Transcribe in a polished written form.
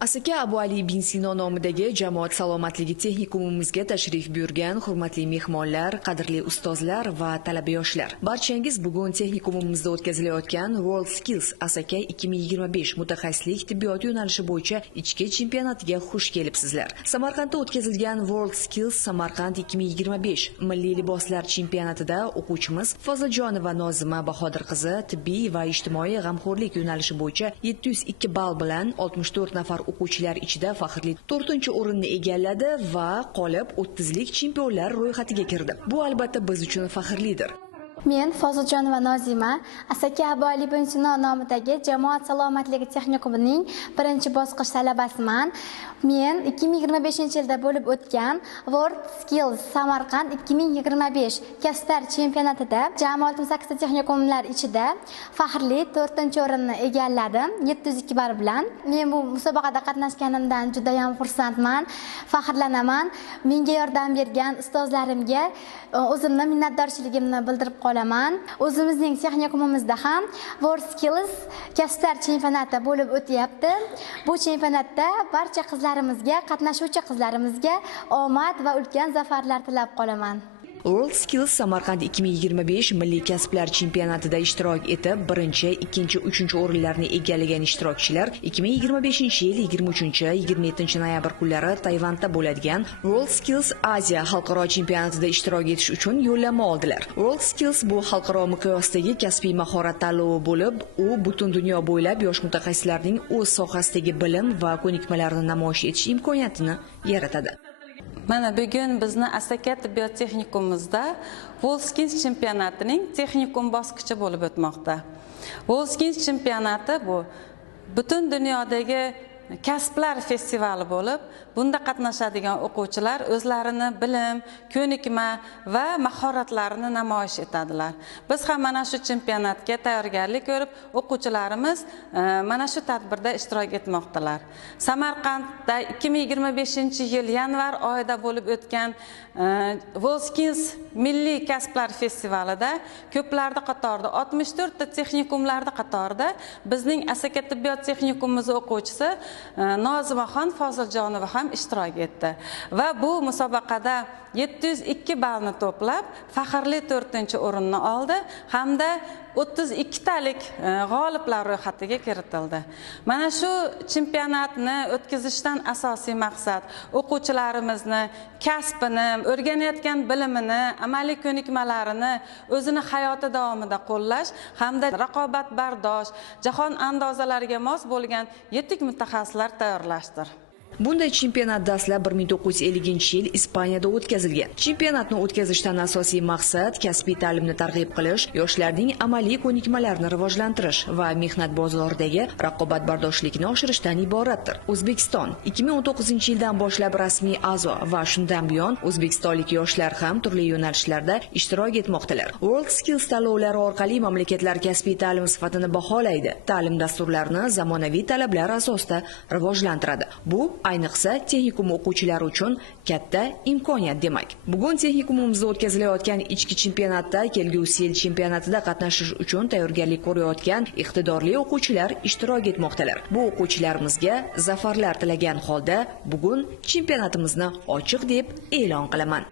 Asaka Abu Ali bin Sino nomidagi jamoat salomatligi texnikumimizga tashrif buyurgan hurmatli mehmonlar, qadrli ustozlar va talaba yoshlar. Barchangiz bugun texnikumimizda o'tkazilayotgan World Skills Asaka 2025 mutaxassislik tibbiyot yo'nalishi bo'yicha ichki chempionatiga xush kelibsizlar. Samarqandda o'tkazilgan World Skills Samarqand 2025 milliy liboslar chempionatida o'quvchimiz Foziljonova Nozima Bahodir qizi tibbiy va ijtimoiy g'amxo'rlik yo'nalishi bo'yicha 702 ball bilan 64 nafar o'quvchilar ichida faxrli 4-o'rinni egalladi va qolib 30lik chempionlar ro'yxatiga kirdi. Bu albatta biz uchun faxrlidir. Men Foziljonova Nozima Asaka Abu Ali bin Sino nomidagi jamoat salomatligi texnikumining 1-bosqich talabasiman. Men 2025-yilda bo'lib o'tgan World Skills Samarqand 2025 kasblar chempionatida jamoat 8 texnikumlar ichida faxrli 4-o'rinni egalladim 702 ball bilan. Men bu musobaqada qatnashganimdan juda ham xursandman, faxrlanaman. Menga yordam bergan ustozlarimga o'zimni minnatdorchiligimni bildirib qolaman. O'zimizning texnikumimizda ham World Skills kasblar chempionati bo'lib o'tyapti. Bu chempionatda barcha qizlarimizga, qatnashuvchi qizlarimizga omad va ulkan zafarlar tilab qolaman. World Skills Samarqand 2025 milliy kasblar chempionatida ishtirok etib, 1-chi, 2-chi, 3-chi o'rinlarni egallagan ishtirokchilar 2025-yil 23-27 noyabr kunlari Tayvanda bo'ladigan World Skills Asia xalqaro chempionatida ishtirok etish uchun yo'llanma oldilar. World Skills bu xalqaro miqyosdagi kasbiy mahorat tanlovi bo'lib, u butun dunyo bo'ylab yosh mutaxassislarning o'z sohasidagi bilim va ko'nikmalarini namoyish etish imkoniyatini yaratadi. Mana bugun bizni Asaka tibbiyot texnikumimizda World Skills chempionatining texnikum bosqichi bo'lib o'tmoqda. World Skills chempionati bu butun dunyodagi kasblar festivali bo'lib, bunda qatnashadigan o'quvchilar o'zlarini bilim, ko'nikma va mahoratlarini namoyish etadilar. Biz ham mana shu chempionatga tayyorgarlik ko'rib, o'quvchilarimiz mana shu tadbirda ishtirok etmoqdalar. Samarqandda 2025-yil yanvar oyida bo'lib o'tgan World Skills milliy kasblar festivalida ko'plarda qatorida 64 ta texnikumlarda qatorida bizning Asaka tibbiyot texnikumimiz o'quvchisi Nozimaxon Foziljonova ham ishtirok etdi va bu musobaqada 702 ballni to'plab faxrli 4-o'rinni oldi hamda 32 talik g'oliblar ro'yxatiga kiritildi. Mana shu chempionatni o'tkazishdan asosiy maqsad o'quvchilarimizni kasbini, o'rganayotgan bilimini, amaliy ko'nikmalarini o'zini hayoti davomida qo'llash hamda raqobatbardosh, jahon andozalariga mos bo'lgan yetuk mutaxassislar tayyorlashdir. Bunday chempionat dastlab 1950-yil Ispaniyada o'tkazilgan. Chempionatni o'tkazishdan asosiy maqsad kasbiy ta'limni targ'ib qilish, yoshlarning amaliy ko'nikmalarini rivojlantirish va mehnat bozoridagi raqobatbardoshlikni oshirishdan iboratdir. O'zbekiston 2019-yildan boshlab rasmiy a'zo va shundan buyon o'zbekistonlik yoshlar ham turli yo'nalishlarda ishtirok etmoqdalar. World Skills tanlovlari orqali mamlakatlar kasbiy ta'lim sifatini baholaydi, ta'lim dasturlarini zamonaviy talablar asosida rivojlantiradi. Bu ayniqsa texnikum o'quvchilari uchun katta imkoniyat demak. Bugun texnikumimizda o'tkazilayotgan ichki chempionatda kelgusi yil chempionatida qatnashish uchun tayyorgarlik ko'rayotgan iqtidorli o'quvchilar ishtirok etmoqdalar. Bu o'quvchilarimizga zafarlar tilagan holda bugun chempionatimizni ochiq deb e'lon qilaman.